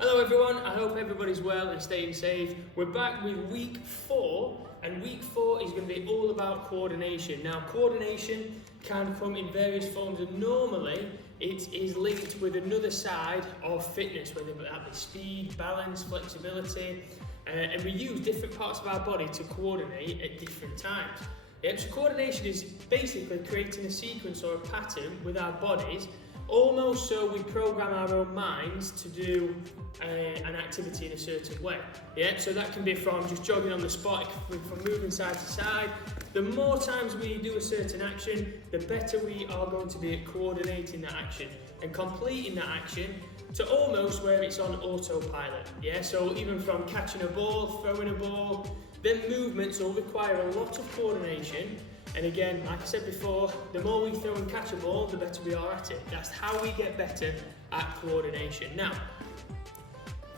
Hello everyone, I hope everybody's well and staying safe. We're back with week 4, and week 4 is going to be all about coordination. Now, coordination can come in various forms, and normally it is linked with another side of fitness, whether that be speed, balance, flexibility, and we use different parts of our body to coordinate at different times. So coordination is basically creating a sequence or a pattern with our bodies, almost so we program our own minds to do an activity in a certain way. So that can be from just jogging on the spot, from moving side to side. The more times we do a certain action, the better we are going to be at coordinating that action and completing that action to almost where it's on autopilot. So even from catching a ball, throwing a ball, then movements will require a lot of coordination. And again, like I said before, the more we throw and catch a ball, the better we are at it. That's how we get better at coordination. Now,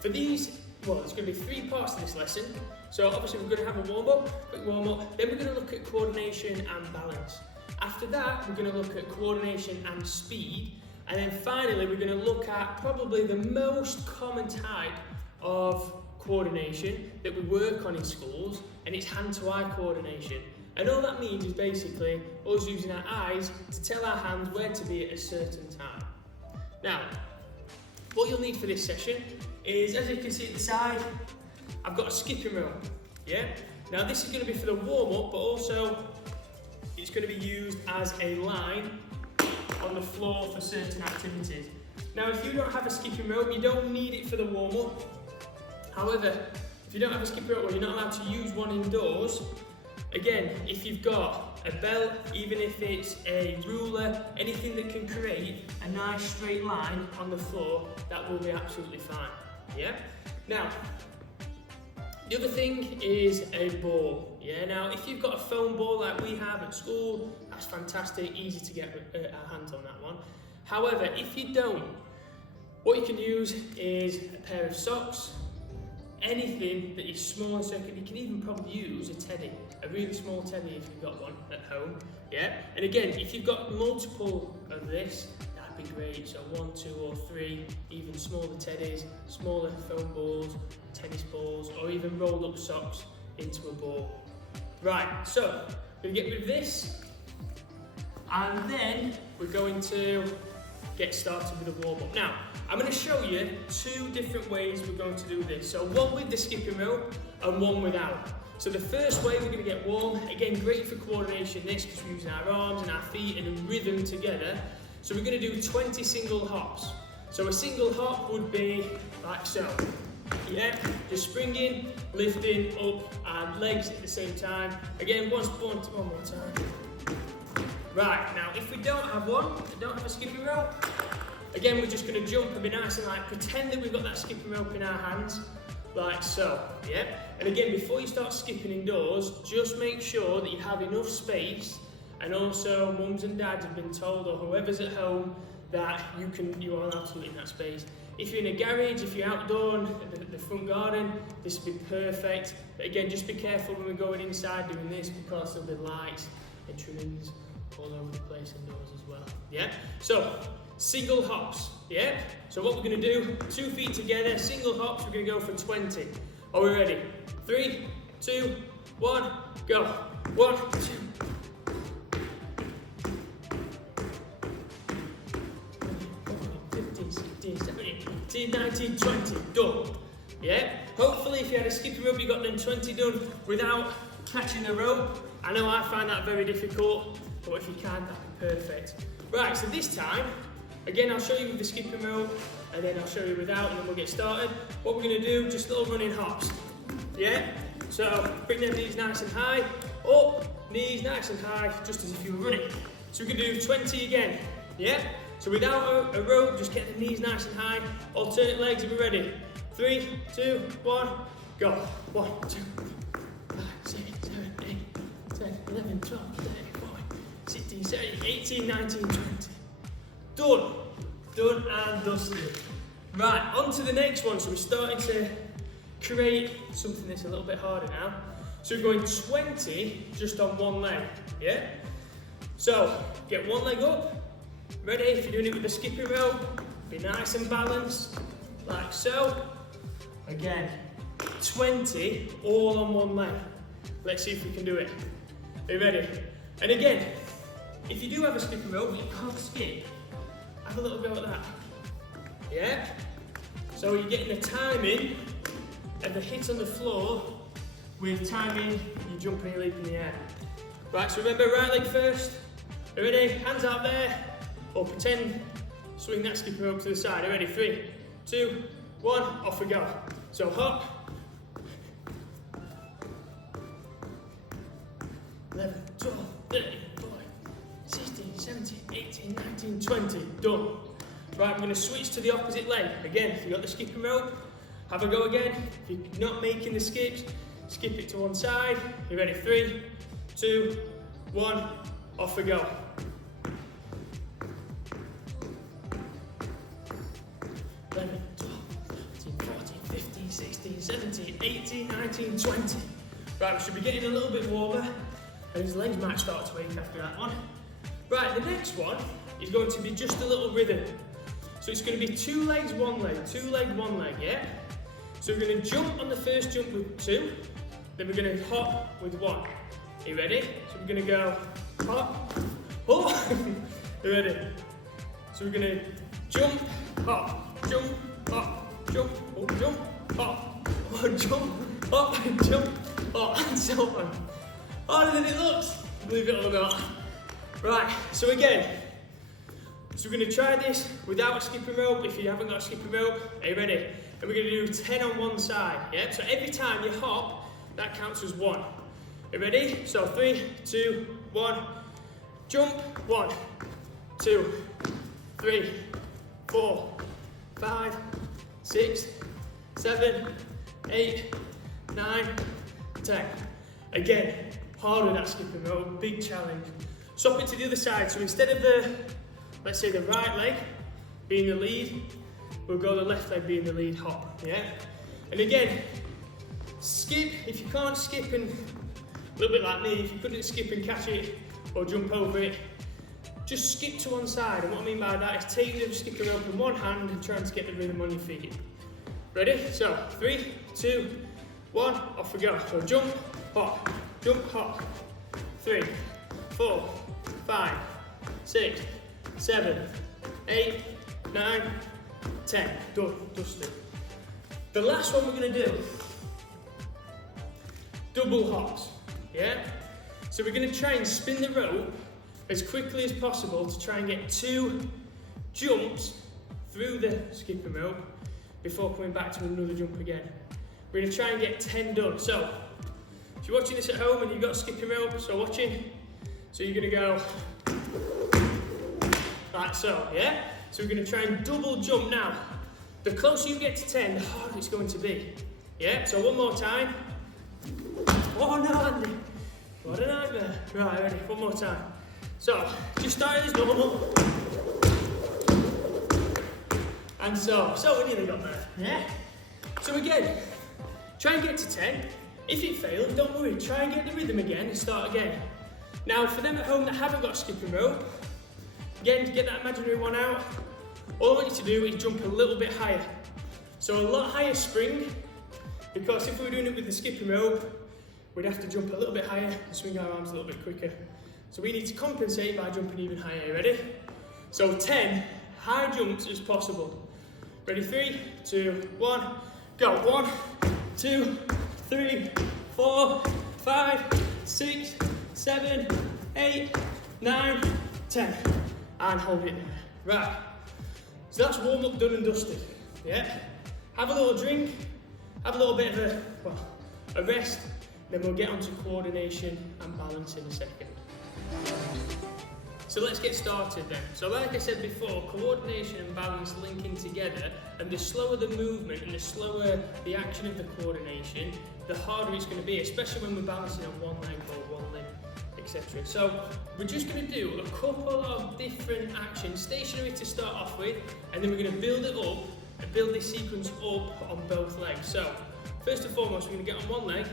for these, there's going to be 3 parts to this lesson. So obviously we're going to have a quick warm-up, then we're going to look at coordination and balance. After that, we're going to look at coordination and speed. And then finally, we're going to look at probably the most common type of coordination that we work on in schools, and it's hand-to-eye coordination. And all that means is basically us using our eyes to tell our hands where to be at a certain time. Now, what you'll need for this session is, as you can see at the side, I've got a skipping rope. Now this is going to be for the warm-up, but also it's going to be used as a line on the floor for certain activities. Now, if you don't have a skipping rope, you don't need it for the warm-up. However, if you don't have a skipping rope or you're not allowed to use one indoors, again, if you've got a belt, even if it's a ruler, anything that can create a nice straight line on the floor, that will be absolutely fine. Now, the other thing is a ball. Now, if you've got a foam ball like we have at school, that's fantastic, easy to get our hands on that one. However, if you don't, what you can use is a pair of socks, anything that is small and circular. You can even probably use a teddy, a really small teddy if you've got one at home. And again, if you've got multiple of this, that'd be great. So 1, 2 or 3, even smaller teddies, smaller foam balls, tennis balls, or even rolled up socks into a ball. Right, so we're going to get rid of this, and then we're going to get started with a warm-up. Now, I'm going to show you 2 different ways we're going to do this. So one with the skipping rope and one without. So the first way we're going to get warm, again, great for coordination this, because we're using our arms and our feet in a rhythm together. So we're going to do 20 single hops. So a single hop would be like so. Just springing, lifting up, and legs at the same time. Again, one more time. Right, now if we don't have a skipping rope, again, we're just going to jump and be nice and pretend that we've got that skipping rope in our hands, like so. And again, before you start skipping indoors, just make sure that you have enough space, and also mums and dads have been told, or whoever's at home, that you are allowed to do it in that space. If you're in a garage, if you're outdoor in the front garden, this would be perfect. But again, just be careful when we're going inside doing this, because there'll be lights and trimmings all over the place indoors as well. So single hops. So what we're going to do, 2 feet together, single hops. We're going to go for 20. Are we ready? 3, 2, 1, go. 1, 2. 15, 16, 17, 18, 19, 20. Done. Hopefully, if you had a skipping rope, you got them 20 done without catching the rope. I know I find that very difficult, but if you can, that'd be perfect. Right, so this time, again, I'll show you with the skipping rope, and then I'll show you without, and then we'll get started. What we're going to do, just little running hops. So bring them knees nice and high, up, knees nice and high, just as if you were running. So we're going to do 20 again. So without a rope, just get the knees nice and high. Alternate legs, if we're ready. 3, 2, 1, go. 1, 2, 5, 6, 7, 8, 10, 11, 12, 13, 14, 16, 17, 18, 19, 20. Done and dusted. Right, on to the next one. So we're starting to create something that's a little bit harder now. So we're going 20 just on one leg. So get one leg up. Ready? If you're doing it with the skipping rope, be nice and balanced, like so. Again, 20 all on one leg. Let's see if we can do it. Are you ready? And again, if you do have a skipping rope, but you can't skip, have a little go at that. Yeah? So you're getting the timing and the hit on the floor with timing, you jump and you leap in the air. Right, so remember, right leg first. Are you ready? Hands out there. Or pretend, swing that skipping rope to the side. Are you ready? 3, 2, 1, off we go. So hop. 11, 12, 13, 14, 16, 17, 18, 19, 20. Done. Right, I'm going to switch to the opposite leg. Again, if you've got the skipping rope, have a go again. If you're not making the skips, skip it to one side. You ready? 3, 2, 1, off we go. 11, 12, 13, 14, 15, 16, 17, 18, 19, 20. Right, we should be getting a little bit warmer, and his legs might start to ache after that one. Right, the next one is going to be just a little rhythm. So it's going to be 2 legs, 1 leg, 2 leg, 1 leg, yeah? So we're going to jump on the first jump with 2, then we're going to hop with 1. Are you ready? So we're going to go hop, oh! You ready? So we're going to jump, hop, jump, hop, jump, oh, jump, hop, oh, jump, hop, jump, hop, and so on. Harder than it looks, believe it or not. Right, so again, so we're going to try this without a skipping rope. If you haven't got a skipping rope, are you ready? And we're going to do 10 on one side, yeah? So every time you hop, that counts as 1. Are you ready? So 3, 2, 1, jump, 1, 2, 3, 4, 5, 6, 7, 8, 9, 10. Again, harder that skipping rope, big challenge. Swap it to the other side. So instead of the, let's say the right leg being the lead, we'll go the left leg being the lead hop, yeah? And again, skip, if you can't skip and, a little bit like me, if you couldn't skip and catch it or jump over it, just skip to one side. And what I mean by that is take the skipping rope in one hand and try to get the rhythm on your feet. Ready? So 3, 2, 1, off we go. So jump, hop, 3, 4, 5, 6, 7, 8, 9, 10. Done, dusted. The last one we're going to do, double hops, yeah? So we're going to try and spin the rope as quickly as possible to try and get 2 jumps through the skipping rope before coming back to another jump again. We're going to try and get 10 done. So, if you're watching this at home and you've got a skipping rope, so watching, so you're going to go like so, yeah? So we're going to try and double jump now. The closer you get to 10, the harder it's going to be. Yeah? So one more time. Oh no, Andy. What a nightmare. Right, ready? One more time. So, just start as normal. And so we nearly got there. Yeah? So again, try and get to 10. If it fails, don't worry. Try and get the rhythm again and start again. Now, for them at home that haven't got a skipping rope, again, to get that imaginary one out, all I want you to do is jump a little bit higher. So a lot higher spring, because if we were doing it with the skipping rope, we'd have to jump a little bit higher and swing our arms a little bit quicker. So we need to compensate by jumping even higher. You ready? So 10 high jumps as possible. Ready? 3, 2, 1, go. 1, 2, 3, 4, 5, 6, 7, 8, 9, 10. And hold it there. Right. So that's warm up done and dusted. Yeah? Have a little drink, have a little bit of a rest, then we'll get onto coordination and balance in a second. So let's get started then. So like I said before, coordination and balance linking together, and the slower the movement and the slower the action of the coordination, the harder it's going to be, especially when we're balancing on one leg or one limb, etc. So we're just going to do a couple of different actions, stationary to start off with, and then we're going to build it up and build this sequence up on both legs. So first and foremost, we're going to get on one leg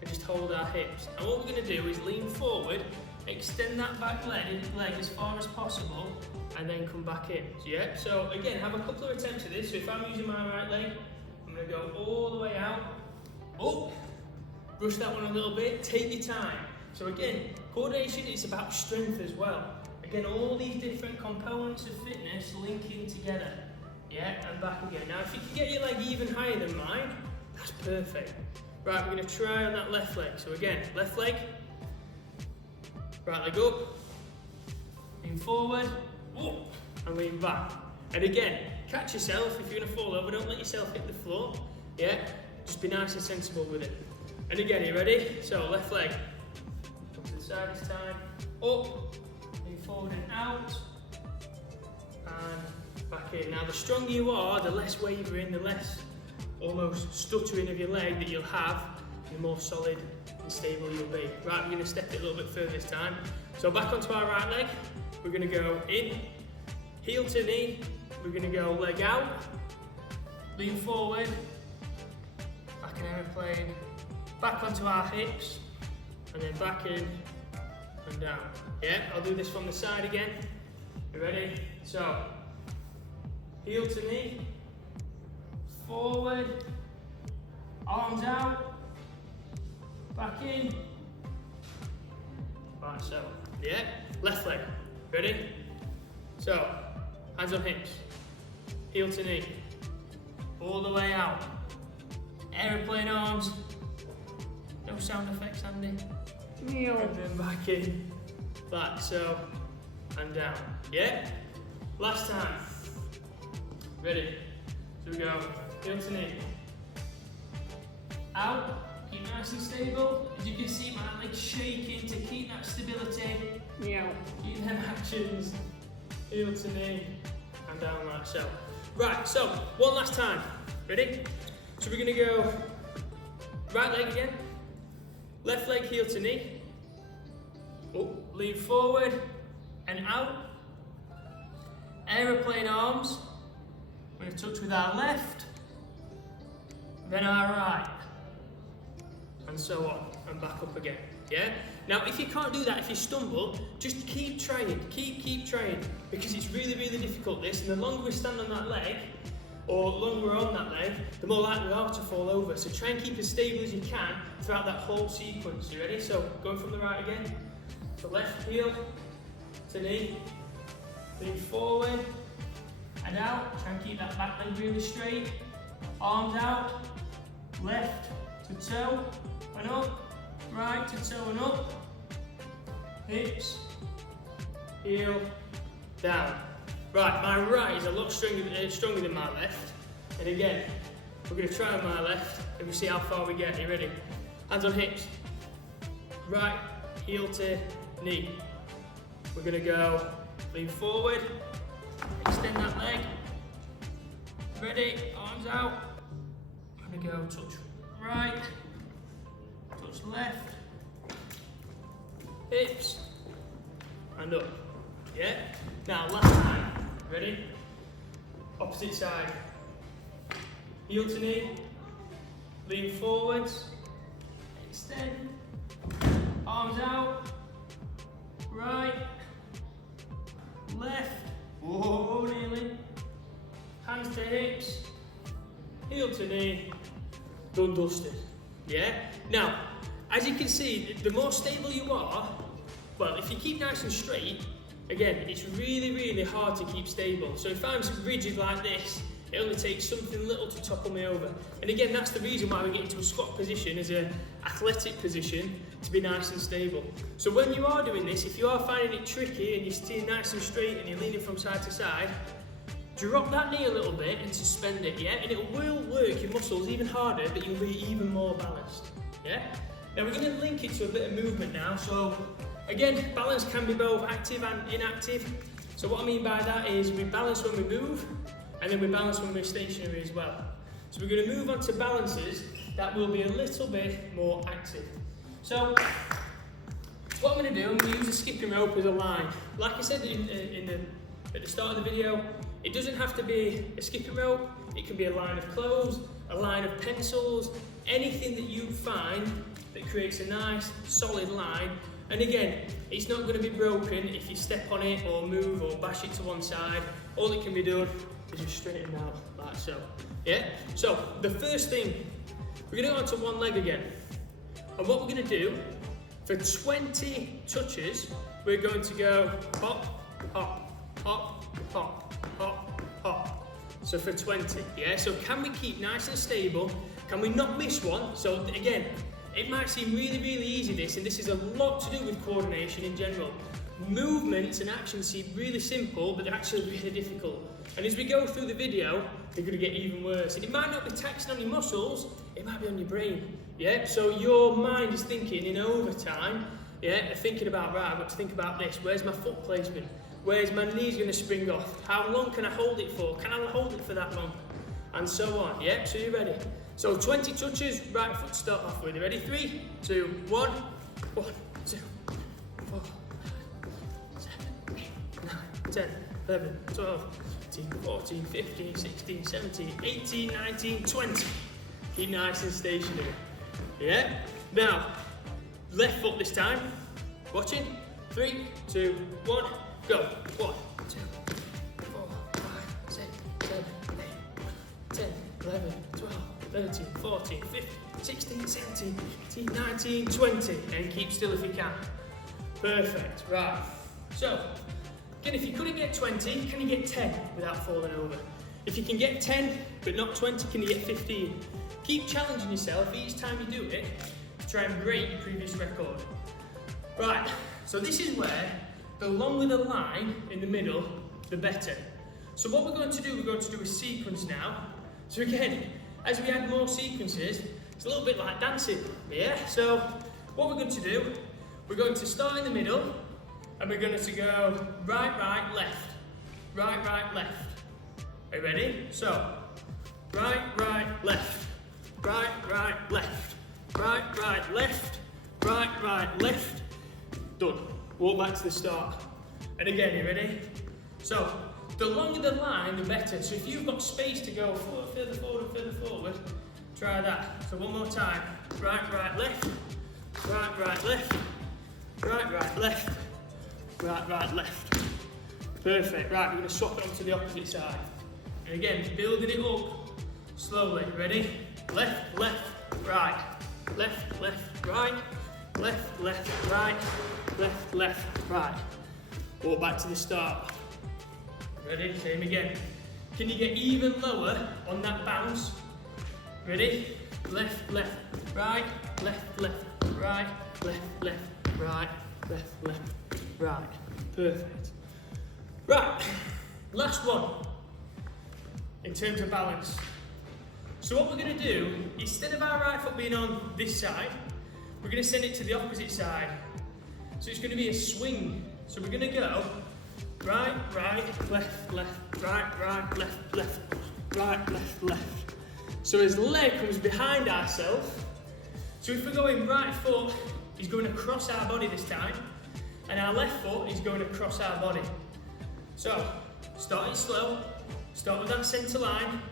and just hold our hips. And what we're going to do is lean forward extend that back leg as far as possible, and then come back in. Yeah, so again, have a couple of attempts at this. So if I'm using my right leg, I'm going to go all the way out, up, brush that one a little bit, take your time. So again, coordination is about strength as well. Again, all these different components of fitness linking together. Yeah, and back again. Now if you can get your leg even higher than mine, that's perfect. Right, we're going to try on that left leg. So again, left leg, right leg up, lean forward, up, and lean back. And again, catch yourself. If you're going to fall over, don't let yourself hit the floor. Yeah, just be nice and sensible with it. And again, are you ready? So left leg, come to the side this time, up, lean forward and out, and back in. Now the stronger you are, the less wavering, the less almost stuttering of your leg that you'll have, the more solid and stable you'll be. Right, we're going to step it a little bit further this time. So back onto our right leg, we're going to go in, heel to knee, we're going to go leg out, lean forward, back in aeroplane, back onto our hips, and then back in and down. Yeah, I'll do this from the side again. You ready? So, heel to knee, forward, arms out, back in, like so. Yeah, left leg. Ready? So, hands on hips, heel to knee, all the way out, aeroplane arms, no sound effects, Andy. And then back in, like so, and down. Yeah? Last time. Ready? So we go, heel to knee, out, keep nice and stable. As you can see, my legs shaking to keep that stability. Keep them actions, heel to knee, and down like so. Right, so, one last time. Ready? So we're gonna go right leg again, left leg heel to knee, up, lean forward, and out. Aeroplane arms, we're going to touch with our left, then our right, and so on, and back up again, yeah? Now, if you can't do that, if you stumble, just keep trying, keep trying, because it's really, really difficult, this, and the longer we stand on that leg, or the longer we're on that leg, the more likely we are to fall over. So try and keep as stable as you can throughout that whole sequence. You ready? So, going from the right again. So left heel to knee, lean forward, and out. Try and keep that back leg really straight. Arms out, left to toe and up, right to toe and up. Hips, heel, down. Right, my right is a lot stronger than my left. And again, we're going to try on my left and we'll see how far we get. Are you ready? Hands on hips. Right, heel to knee. We're going to go lean forward, extend that leg. Ready, arms out. I'm going to go touch right, touch left, hips, and up. Yeah? Now, last time. Ready? Opposite side. Heel to knee, lean forwards, extend, arms out, right, left, whoa, nearly, hands to hips, heel to knee, done dusted. Yeah? Now, as you can see, the more stable you are, well, if you keep nice and straight, again, it's really, really hard to keep stable. So if I'm rigid like this, it only takes something little to topple me over. And again, that's the reason why we get into a squat position as an athletic position, to be nice and stable. So when you are doing this, if you are finding it tricky and you're staying nice and straight and you're leaning from side to side, drop that knee a little bit and suspend it, yeah? And it will work your muscles even harder, but you'll be even more balanced, yeah? Now we're going to link it to a bit of movement now. So again, balance can be both active and inactive. So what I mean by that is we balance when we move, and then we balance when we're stationary as well. So we're going to move on to balances that will be a little bit more active. So what I'm going to do, I'm going to use a skipping rope as a line. Like I said at the start of the video, it doesn't have to be a skipping rope. It can be a line of clothes, a line of pencils, anything that you find that creates a nice solid line And again, it's not going to be broken if you step on it or move or bash it to one side. All it can be done is just straighten out like so. Yeah? So the first thing, we're going to go onto one leg again. And what we're going to do, for 20 touches, we're going to go hop, hop, hop, hop, hop, hop. So for 20, yeah? So can we keep nice and stable? Can we not miss one? So again, it might seem really, really easy this, and this is a lot to do with coordination in general. Movements and actions seem really simple, but they're actually really difficult. And as we go through the video, they're going to get even worse. And it might not be taxing on your muscles, it might be on your brain. Yeah, so your mind is thinking in overtime, yeah, thinking about, right, I've got to think about this. Where's my foot placement? Where's my knees going to spring off? How long can I hold it for? Can I hold it for that long? And so on, yeah, so you're ready. So 20 touches, right foot to start off with. You ready? 3, 2, 1. 1, 2, 4, 5, 7, 8, 9, 10, 11, 12, 13, 14, 15, 16, 17, 18, 19, 20. Keep nice and stationary. Yeah? Now, left foot this time. Watching. 3, 2, 1, go. 1, 2, 4, 5, 6, 7, 8, 10, 11, 12, 13, 14, 15, 16, 17, 18, 19, 20. And keep still if you can. Perfect. Right. So, again, if you couldn't get 20, can you get 10 without falling over? If you can get 10 but not 20, can you get 15? Keep challenging yourself each time you do it to try and break your previous record. Right, so this is where the longer the line in the middle, the better. So what we're going to do a sequence now. So again, as we add more sequences, it's a little bit like dancing, yeah? So what we're going to do, we're going to start in the middle, and we're going to go right, right, left. Right, right, left. Are you ready? So, right, right, left. Right, right, left. Right, right, left. Right, right, left. Done. Walk back to the start. And again, you ready? So, the longer the line, the better. So if you've got space to go further forward, try that. So one more time. Right, right, left. Right, right, left. Right, right, left. Right, right, left. Perfect. Right, we're going to swap it onto the opposite side. And again, building it up slowly. Ready? Left, left, right. Left, left, right. Left, left, right. Left, left, right. Walk back to the start. Ready? Same again. Can you get even lower on that bounce? Ready? Left, left, right. Left, left, right. Left, left, right. Left, left, right. Perfect. Right. Last one. In terms of balance. So what we're going to do, instead of our right foot being on this side, we're going to send it to the opposite side. So it's going to be a swing. So we're going to go right, right, left, left, right, right, left, left, right, left, left. So his leg comes behind ourselves. So if we're going right foot, he's going across our body this time, and our left foot is going across our body. So, starting slow, start with that centre line.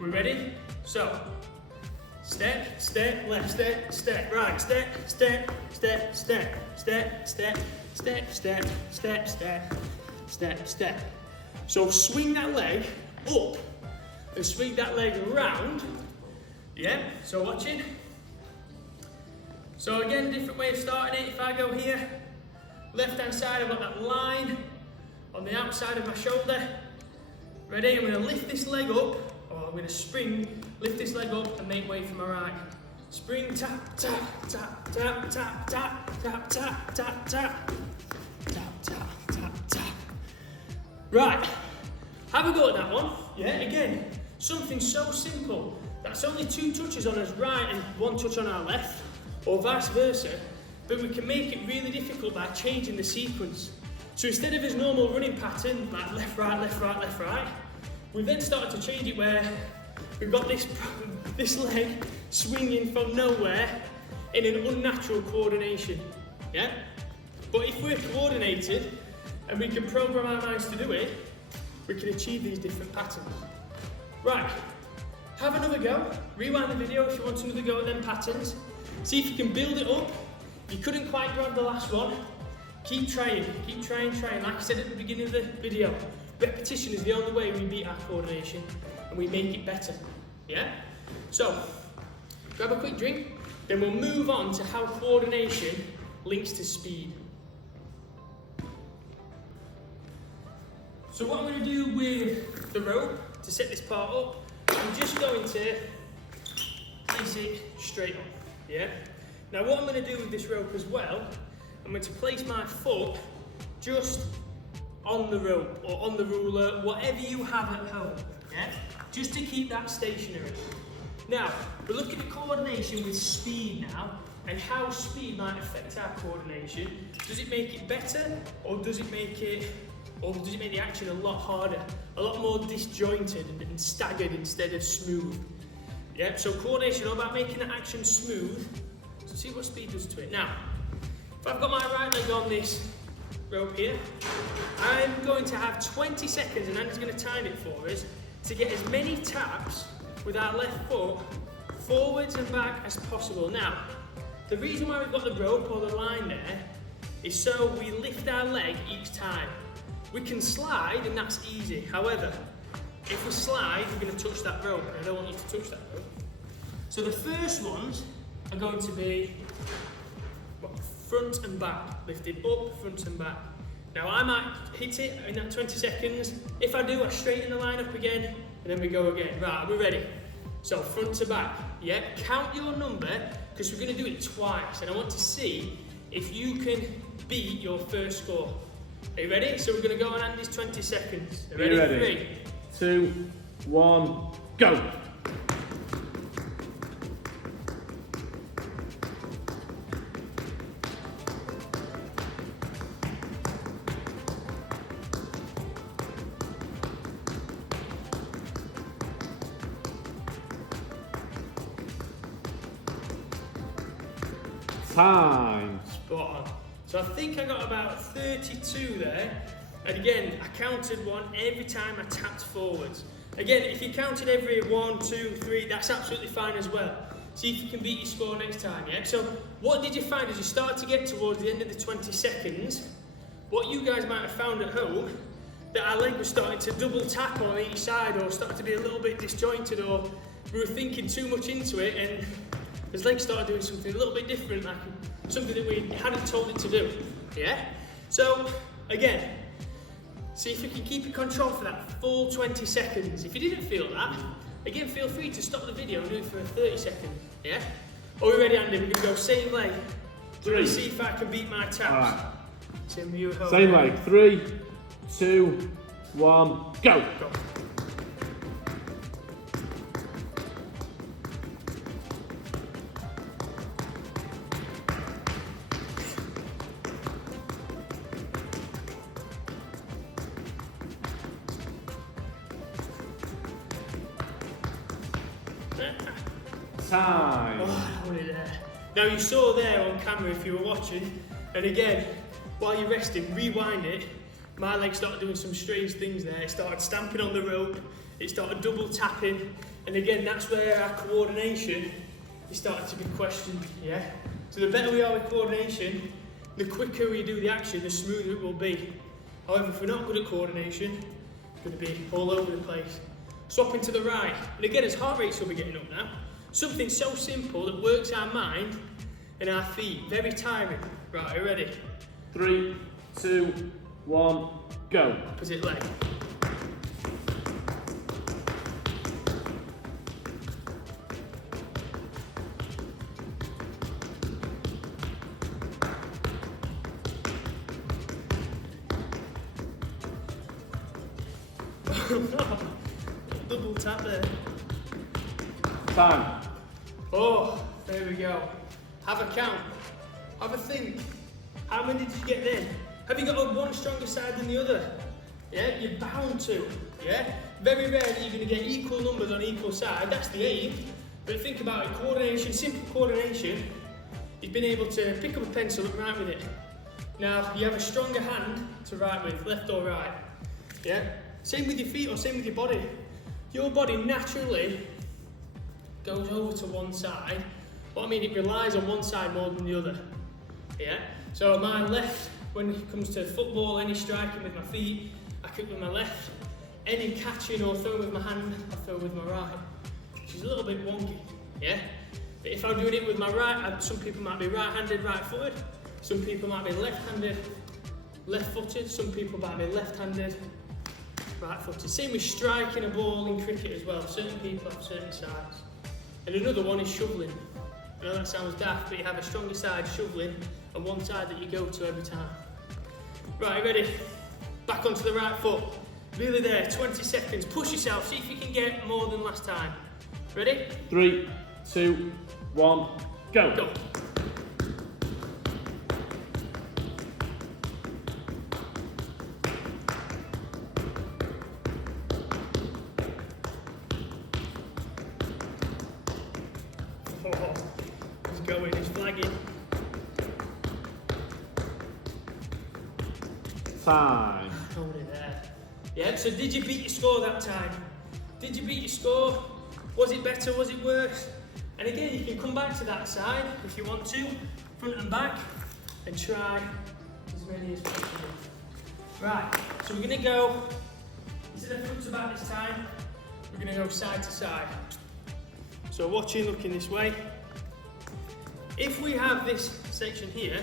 We're ready? So, step, step, left step, step, right step, step, step, step, step, step, step, step, step, step, step, step. So swing that leg up and swing that leg round. Yeah, so watching. So again, different way of starting it. If I go here, left hand side, I've got that line on the outside of my shoulder. Ready? I'm going to lift this leg up, or I'm going to spring, lift this leg up and make way for my right. Spring, tap, tap, tap, tap, tap, tap, tap, tap, tap, tap, tap, tap, tap, tap. Right, have a go at that one. Yeah, again, something so simple. That's only 2 touches on our right and 1 touch on our left, or vice versa, but we can make it really difficult by changing the sequence. So instead of his normal running pattern, like left, right, left, right, left, right, we've then started to change it where we've got this leg swinging from nowhere in an unnatural coordination, yeah? But if we're coordinated and we can program our minds to do it, we can achieve these different patterns. Right, have another go. Rewind the video if you want another go at them patterns. See if you can build it up If you couldn't quite grab the last one, keep trying. Like I said at the beginning of the video, repetition is the only way we beat our coordination and we make it better. Yeah? So, grab a quick drink, then we'll move on to how coordination links to speed. So what I'm going to do with the rope to set this part up, I'm just going to place it straight up. Yeah? Now what I'm going to do with this rope as well, I'm going to place my foot just on the rope or on the ruler, whatever you have at home. Yeah? Just to keep that stationary. Now, we're looking at coordination with speed now, and how speed might affect our coordination. Does it make it better, or does it make the action a lot harder, a lot more disjointed and staggered instead of smooth? Yeah, so coordination all about making the action smooth. So see what speed does to it. Now, if I've got my right leg on this rope here, I'm going to have 20 seconds, and Andy's going to time it for us, to get as many taps with our left foot forwards and back as possible. Now, the reason why we've got the rope or the line there is so we lift our leg each time. We can slide and that's easy. However, if we slide, we're going to touch that rope, and I don't want you to touch that rope. So the first ones are going to be front and back, lifted up, front and back. Now I might hit it in that 20 seconds. If I do, I straighten the line up again, and then we go again. Right, are we ready? So front to back, yeah? Count your number, because we're going to do it twice, and I want to see if you can beat your first score. Are you ready? So we're going to go on Andy's 20 seconds. Are you ready? 3, 2, 1, go! Time. Spot on. So I think I got about 32 there. And again, I counted one every time I tapped forwards. Again, if you counted every 1, 2, 3, that's absolutely fine as well. See if you can beat your score next time, yeah? So what did you find as you start to get towards the end of the 20 seconds? What you guys might have found at home, that our leg was starting to double tap on each side, or started to be a little bit disjointed, or we were thinking too much into it, and his leg started doing something a little bit different, like something that we hadn't told it to do, yeah? So, again, see if you can keep in control for that full 20 seconds. If you didn't feel that, again, feel free to stop the video and do it for 30 seconds, yeah? Are we ready, Andy? We're going to go same leg. 3. Let's see if I can beat my taps. All right. Same with you at home. Same leg. 3, 2, 1, go! Go. Time. Oh, I want it there. Now you saw there on camera if you were watching, and again, while you're resting, rewind it. My leg started doing some strange things there. It started stamping on the rope, it started double tapping, and again, that's where our coordination is starting to be questioned, yeah? So the better we are with coordination, the quicker we do the action, the smoother it will be. However, if we're not good at coordination, it's going to be all over the place. Swapping to the right, and again, his heart rates will be getting up now. Something so simple that works our mind and our feet. Very tiring. Right, are you ready? 3, 2, 1, go. Opposite leg. Double tap there. Time. Oh, there we go. Have a count. Have a think. How many did you get then? Have you got one stronger side than the other? Yeah, you're bound to. Yeah? Very rare that you're going to get equal numbers on equal side. That's the aim. But think about it. Coordination, simple coordination. You've been able to pick up a pencil and write with it. Now, you have a stronger hand to write with, left or right. Yeah? Same with your feet or same with your body. Your body naturally goes over to one side, but I mean it relies on one side more than the other. Yeah? So my left, when it comes to football, any striking with my feet, I kick with my left. Any catching or throwing with my hand, I throw with my right. Which is a little bit wonky, yeah? But if I'm doing it with my right, some people might be right-handed, right-footed. Some people might be left-handed, left-footed. Some people might be left-handed, right-footed. Same with striking a ball in cricket as well. Certain people have certain sides. And another one is shoveling. I know that sounds daft, but you have a stronger side shoveling and one side that you go to every time. Right, ready? Back onto the right foot. Really there, 20 seconds. Push yourself, see if you can get more than last time. Ready? 3, 2, 1, go. Go. Oh, he's going, he's flagging. Time. Hold it there. Yeah, so did you beat your score that time? Did you beat your score? Was it better, was it worse? And again, you can come back to that side if you want to, front and back, and try as many as possible. Right, so we're gonna go, instead of front to back this time, we're gonna go side to side. So watching, looking this way. If we have this section here,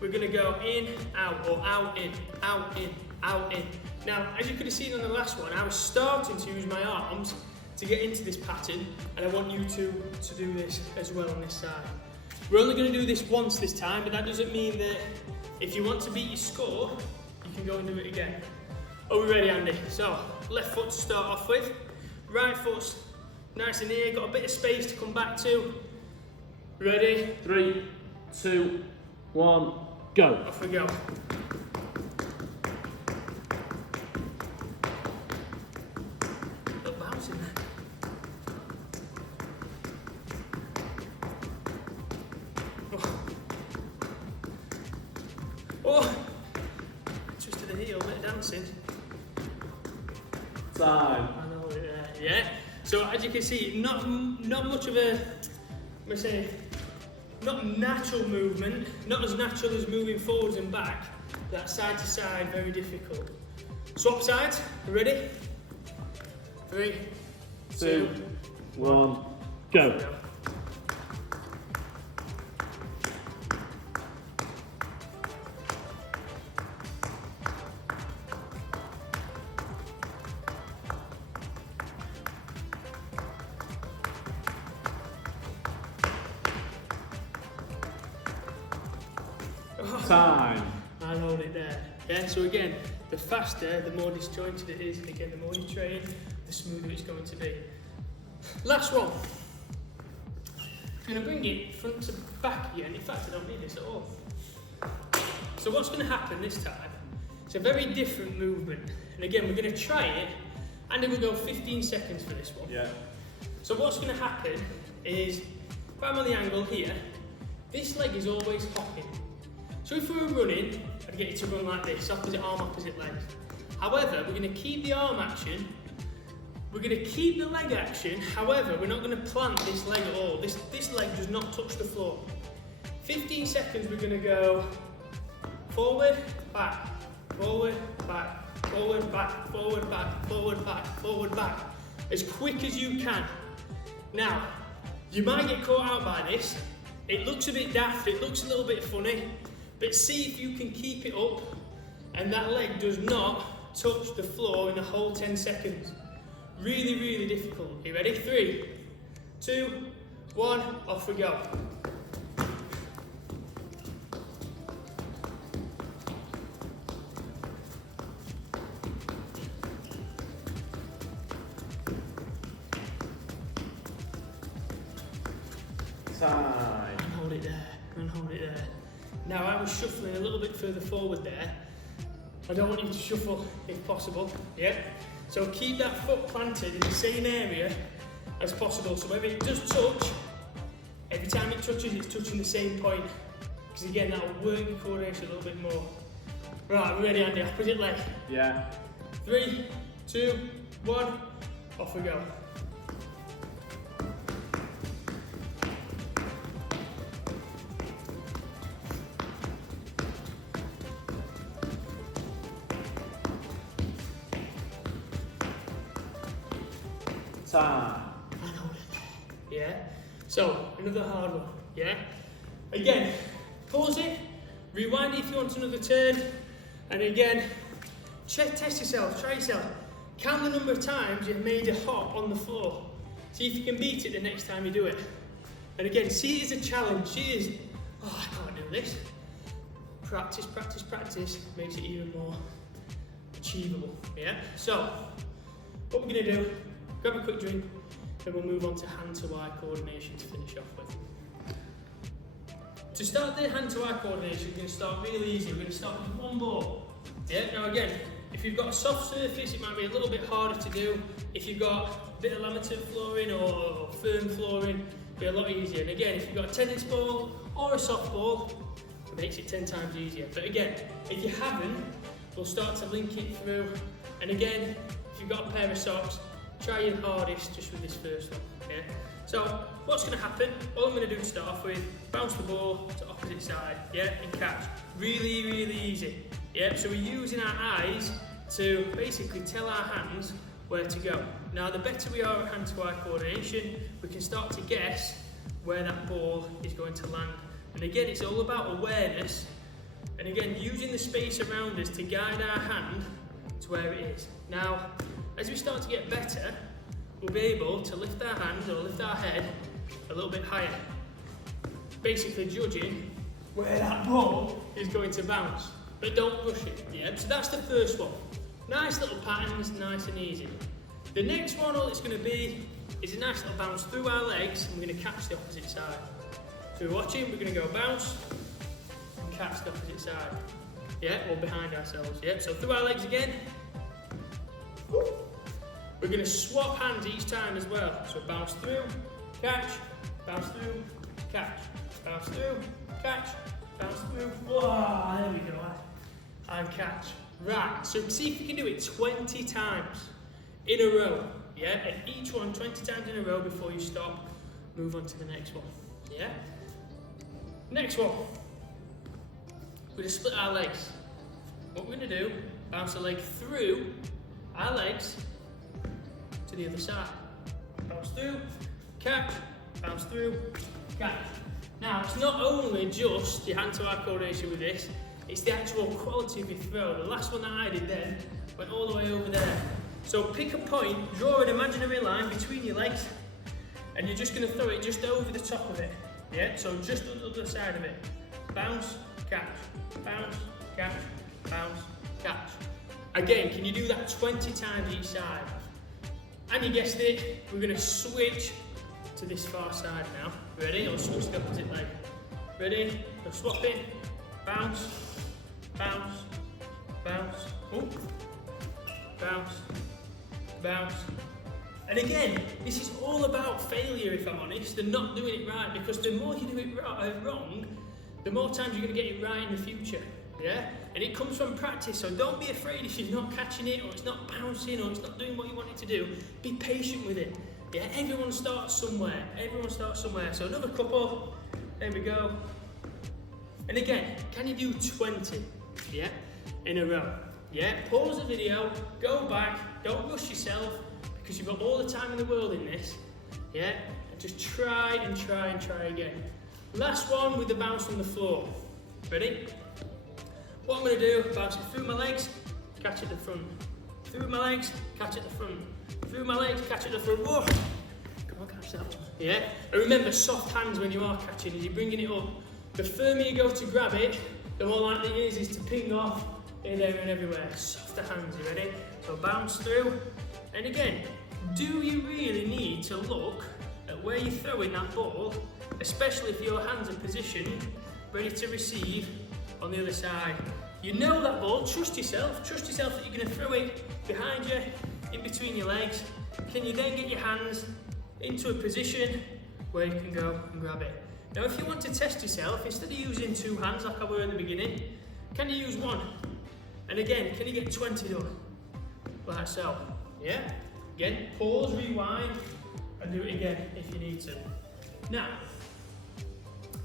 we're gonna go in, out, or out, in, out, in, out, in. Now, as you could have seen on the last one, I was starting to use my arms to get into this pattern, and I want you to do this as well on this side. We're only going to do this once this time, but that doesn't mean that if you want to beat your score, you can go and do it again. Are we ready, Andy? So, left foot to start off with, right foot's nice and near, got a bit of space to come back to. Ready? 3, 2, 1, go. Off we go. Oh, twisted the heel, bit of dancing. Time. I know it there. Yeah. So as you can see, not much of a, not natural movement, not as natural as moving forwards and back. That side to side, very difficult. Swap sides. Ready? 3, 2, 1, go. Time. I hold it there. Yeah, so again, the faster, the more disjointed it is, and again, the more you train, the smoother it's going to be. Last one. I'm going to bring it front to back again. In fact, I don't need this at all. So what's going to happen this time? It's a very different movement. And again, we're going to try it, and then we'll go 15 seconds for this one. Yeah. So what's going to happen is, if I'm on the angle here, this leg is always hopping. So if we were running, I'd get you to run like this, opposite arm, opposite leg. However, we're going to keep the arm action, we're going to keep the leg action, however, we're not going to plant this leg at all. This leg does not touch the floor. 15 seconds, we're going to go forward, back, forward, back, forward, back, forward, back, forward, back, forward, back. As quick as you can. Now, you might get caught out by this. It looks a bit daft, it looks a little bit funny, but see if you can keep it up and that leg does not touch the floor in the whole 10 seconds. Really, really difficult. Are you ready? 3, 2, 1, off we go. Time. And hold it there, and hold it there. Now I was shuffling a little bit further forward there. I don't want you to shuffle if possible, yeah? So keep that foot planted in the same area as possible. So whenever it does touch, every time it touches, it's touching the same point. Because again, that will work your coordination a little bit more. Right, we're ready, Andy, opposite leg. Yeah. 3, 2, 1, off we go. Time. Yeah? So, another hard one, yeah? Again, pause it, rewind it if you want another turn, and again, test yourself, try yourself. Count the number of times you've made a hop on the floor. See if you can beat it the next time you do it. And again, see it as a challenge, see it as, oh, I can't do this. Practice, practice, practice makes it even more achievable, yeah? So, what we're gonna do, grab a quick drink, then we'll move on to hand-to-eye coordination to finish off with. To start the hand-to-eye coordination, we're going to start really easy. We're going to start with one ball. Yeah. Now again, if you've got a soft surface, it might be a little bit harder to do. If you've got a bit of laminative flooring or firm flooring, it'll be a lot easier. And again, if you've got a tennis ball or a soft ball, it makes it 10 times easier. But again, if you haven't, we'll start to link it through. And again, if you've got a pair of socks, try your hardest just with this first one, yeah? So, what's going to happen, all I'm going to do to start off with, bounce the ball to opposite side, yeah, and catch. Really, really easy, yeah? So we're using our eyes to basically tell our hands where to go. Now, the better we are at hand-to-eye coordination, we can start to guess where that ball is going to land. And again, it's all about awareness, and again, using the space around us to guide our hand to where it is. Now, as we start to get better, we'll be able to lift our hands or lift our head a little bit higher. Basically judging where that ball is going to bounce. But don't rush it, yeah? So that's the first one. Nice little patterns, nice and easy. The next one, all it's going to be is a nice little bounce through our legs, and we're going to catch the opposite side. So we're watching, we're going to go bounce and catch the opposite side. Yeah, or behind ourselves, yeah? So through our legs again. We're going to swap hands each time as well. So bounce through, catch, bounce through, catch, bounce through, catch, bounce through. Whoa, there we go. And catch. Right, so see if you can do it 20 times in a row. Yeah, and each one 20 times in a row before you stop. Move on to the next one. Yeah? Next one. We're going to split our legs. What we're going to do, bounce the leg through our legs to the other side. Bounce through, catch, bounce through, catch. Now, it's not only just your hand-to-eye coordination with this, it's the actual quality of your throw. The last one that I did then went all the way over there. So pick a point, draw an imaginary line between your legs, and you're just going to throw it just over the top of it. Yeah, so just on the other side of it. Bounce, catch, bounce, catch, bounce, catch. Again, can you do that 20 times each side? And you guessed it, we're going to switch to this far side now. Ready? Or switch the opposite leg. Ready? Go swap in. Bounce. Bounce. Bounce. Oh. Bounce. Bounce. And again, this is all about failure, if I'm honest, and not doing it right, because the more you do it wrong, the more times you're going to get it right in the future. Yeah? And it comes from practice, so don't be afraid if you're not catching it, or it's not bouncing, or it's not doing what you want it to do. Be patient with it. Yeah? Everyone starts somewhere. Everyone starts somewhere. So another couple. There we go. And again, can you do 20? Yeah? In a row. Yeah? Pause the video, go back, don't rush yourself, because you've got all the time in the world in this. Yeah? And just try and try and try again. Last one with the bounce on the floor. Ready? What I'm going to do, bounce it through my legs, catch at the front. Through my legs, catch at the front. Through my legs, catch at the front. Whoa! Come on, catch that one. Yeah? And remember, soft hands when you are catching, as you're bringing it up. The firmer you go to grab it, the more likely it is to ping off here, there and everywhere. Softer hands, you ready? So bounce through. And again, do you really need to look at where you're throwing that ball, especially if your hands are positioned, ready to receive on the other side? You know that ball, trust yourself that you're going to throw it behind you, in between your legs. Can you then get your hands into a position where you can go and grab it? Now if you want to test yourself, instead of using two hands like I were in the beginning, can you use one? And again, can you get 20 done? Like so, yeah? Again, pause, rewind, and do it again if you need to. Now,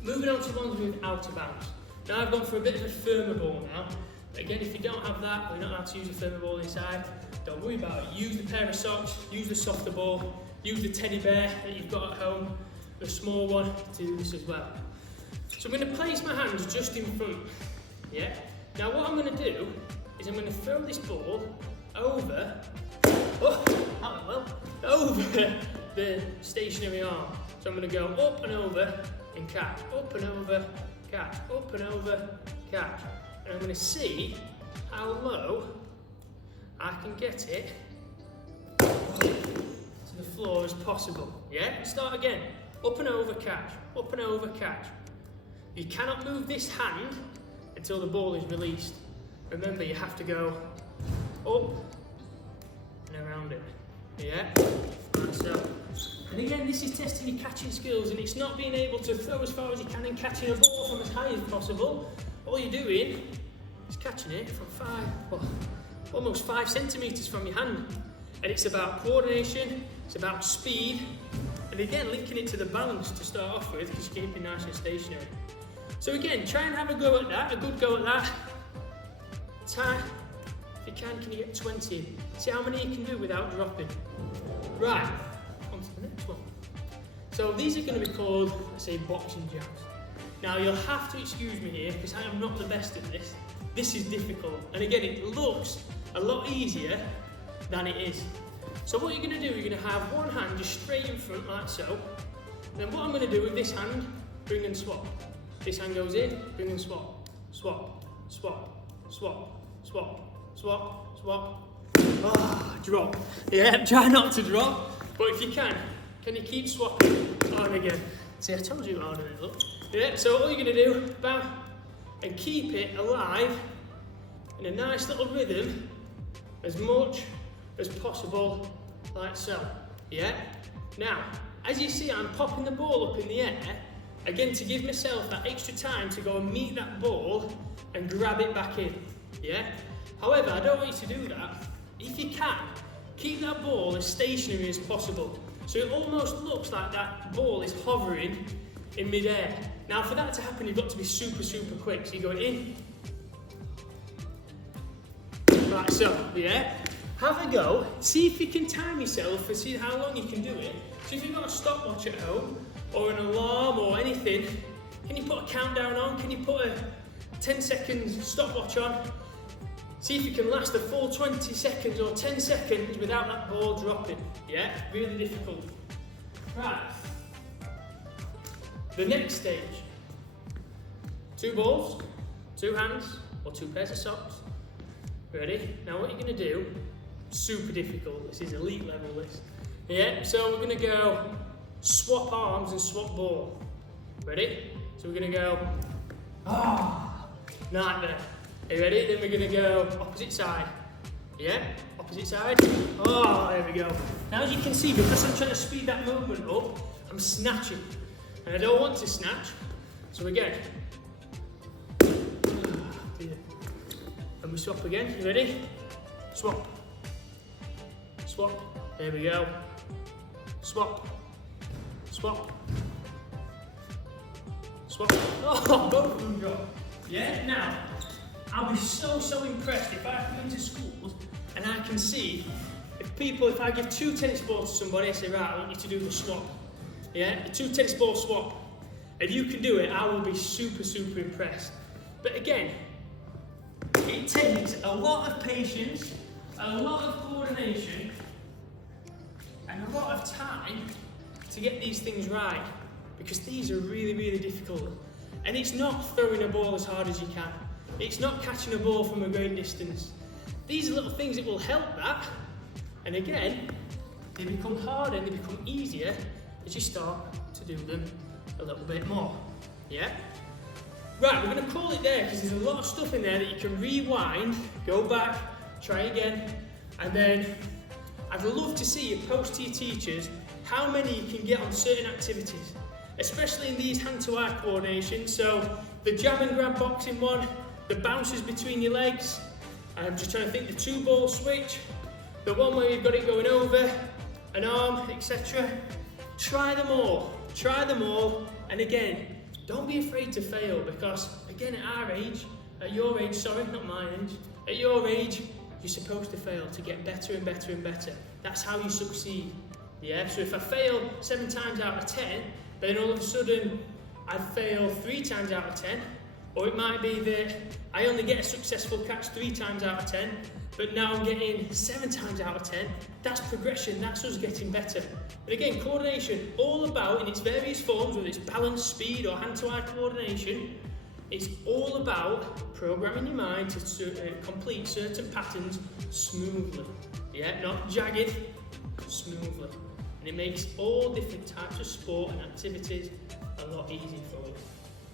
moving on to ones with outer bounce. Now I've gone for a bit of a firmer ball now. But again, if you don't have that, or you're not allowed to use a firmer ball inside, don't worry about it. Use the pair of socks, use the softer ball, use the teddy bear that you've got at home, the small one, to do this as well. So I'm going to place my hands just in front, yeah? Now what I'm going to do is I'm going to throw this ball over, over the stationary arm. So I'm going to go up and over and catch, up and over, catch, up and over, catch. And I'm going to see how low I can get it to the floor as possible. Yeah? Start again. Up and over, catch, up and over, catch. You cannot move this hand until the ball is released. Remember, you have to go up and around it. Yeah? Like so. And again, this is testing your catching skills, and it's not being able to throw as far as you can and catching a ball from as high as possible. All you're doing is catching it from almost 5 centimetres from your hand. And it's about coordination, it's about speed, and again, linking it to the balance to start off with, because you're keeping nice and stationary. So again, try and have a go at that, a good go at that. Tie, if you can you get 20? See how many you can do without dropping. Right, on to the next one. So these are going to be called, let's say, boxing jabs. Now you'll have to excuse me here, because I am not the best at this. This is difficult, and again, it looks a lot easier than it is. So what you're going to do, you're going to have one hand just straight in front like so. And then what I'm going to do with this hand, bring and swap. This hand goes in, bring and swap, swap, swap, swap, swap, swap, swap. Drop. Yeah, try not to drop, but if you can you keep swapping on again? See, I told you harder it looked. Yeah, so all you're going to do, bam, and keep it alive in a nice little rhythm as much as possible, like so. Yeah? Now, as you see, I'm popping the ball up in the air, again to give myself that extra time to go and meet that ball and grab it back in. Yeah? However, I don't want you to do that. If you can, keep that ball as stationary as possible. So it almost looks like that ball is hovering in mid-air. Now for that to happen, you've got to be super, super quick. So you go in, like so, yeah? Have a go, see if you can time yourself and see how long you can do it. So if you've got a stopwatch at home, or an alarm or anything, can you put a countdown on? Can you put a 10-second stopwatch on? See if you can last a full 20 seconds or 10 seconds without that ball dropping. Yeah, really difficult. Right. The next stage. 2 balls, 2 hands, or 2 pairs of socks. Ready? Now what you're going to do, super difficult, this is elite level this. Yeah, so we're going to go swap arms and swap ball. Ready? So we're going to go, like that. Are you ready? Then we're going to go opposite side. Yeah? Opposite side. There we go. Now as you can see, because I'm trying to speed that movement up, I'm snatching. And I don't want to snatch. So again. And we swap again. You ready? Swap. Swap. There we go. Swap. Swap. Swap. Both of them drop. Yeah? Now, I'll be so impressed if I come into schools and I can see if I give 2 tennis balls to somebody, I say, right, I want you to do the swap. Yeah? A 2 tennis ball swap. If you can do it, I will be super impressed. But again, it takes a lot of patience, a lot of coordination, and a lot of time to get these things right, because these are really difficult. And it's not throwing a ball as hard as you can. It's not catching a ball from a great distance. These are little things that will help that. And again, they become harder and they become easier as you start to do them a little bit more. Yeah? Right, we're going to call it there because there's a lot of stuff in there that you can rewind, go back, try again, and then I'd love to see you post to your teachers how many you can get on certain activities, especially in these hand-to-eye coordination. So the jab and grab boxing one, the bounces between your legs, I'm just trying to think, the 2-ball switch, the one where you've got it going over an arm, etc. Try them all, and again, don't be afraid to fail, because again, at your age, sorry, not my age, at your age, you're supposed to fail to get better and better and better. That's how you succeed. Yeah, so if I fail 7 times out of 10, then all of a sudden I fail 3 times out of 10, or it might be that I only get a successful catch 3 times out of 10, but now I'm getting 7 times out of 10. That's progression, that's us getting better. And again, coordination, all about in its various forms, whether it's balance, speed, or hand-to-eye coordination, it's all about programming your mind to complete certain patterns smoothly. Yeah, not jagged, smoothly. And it makes all different types of sport and activities a lot easier for you.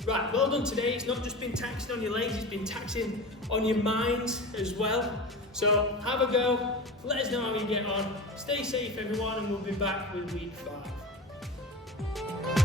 Right, well done today. It's not just been taxing on your legs, it's been taxing on your minds as well. So have a go, let us know how you get on. Stay safe everyone, and we'll be back with week 5.